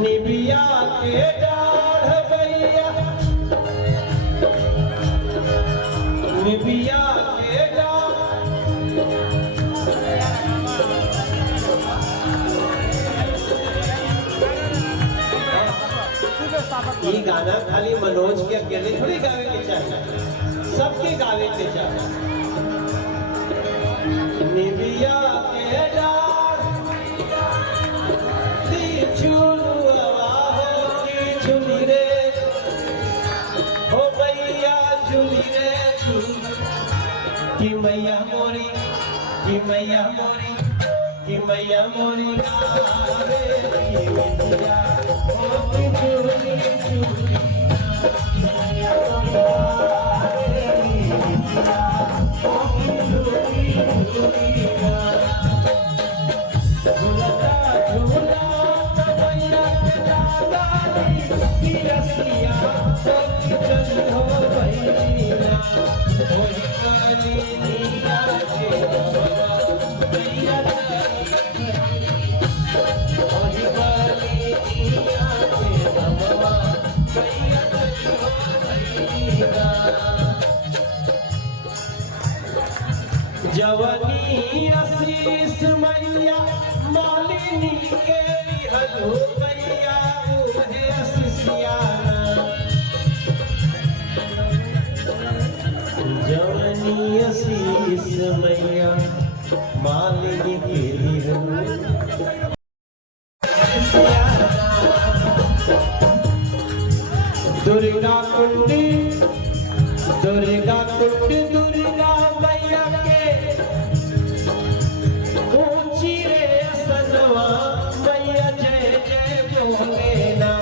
निबिया के डाढ़ भैया, निबिया के डाढ़। ये गाना खाली मनोज के अकेले थोड़ी गावे के चाहिए, सबके गावे के चाहिए। निबिया के डाढ़ झूली रे हो भैया झूली रे कि मैया मोरी, कि मैया मोरी, कि मैया मोरी गावे की विद्या हो कि झूली झूली मैया मोरी गावे की विद्या हो कि झूली झूली झूलता झूला मैया के दादानी की रसिया हो कि चली हो भैया होई काली नीला के मैया होई काली नीला के बाबा मैया चली हो भैया। जवानी आशीष मैया मालिनी के लिहलो मैया उहे आशीषियाना। जवानी आशीष मैया मालिनी के लिहलो दुर्गा कुंडी, दुर्गा कुंडी, दुर्गा मैया के ऊंची रे सनवा मैया जय जय बोलेना।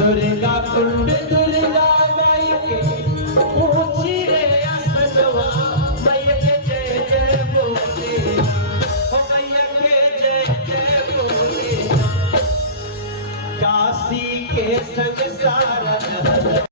दुर्गा कुंड दुर्गा मैया के ऊंची रे सनवा मैया के जय जय बोले, ओ मैया के जय जय बोले। काशी के संग सारा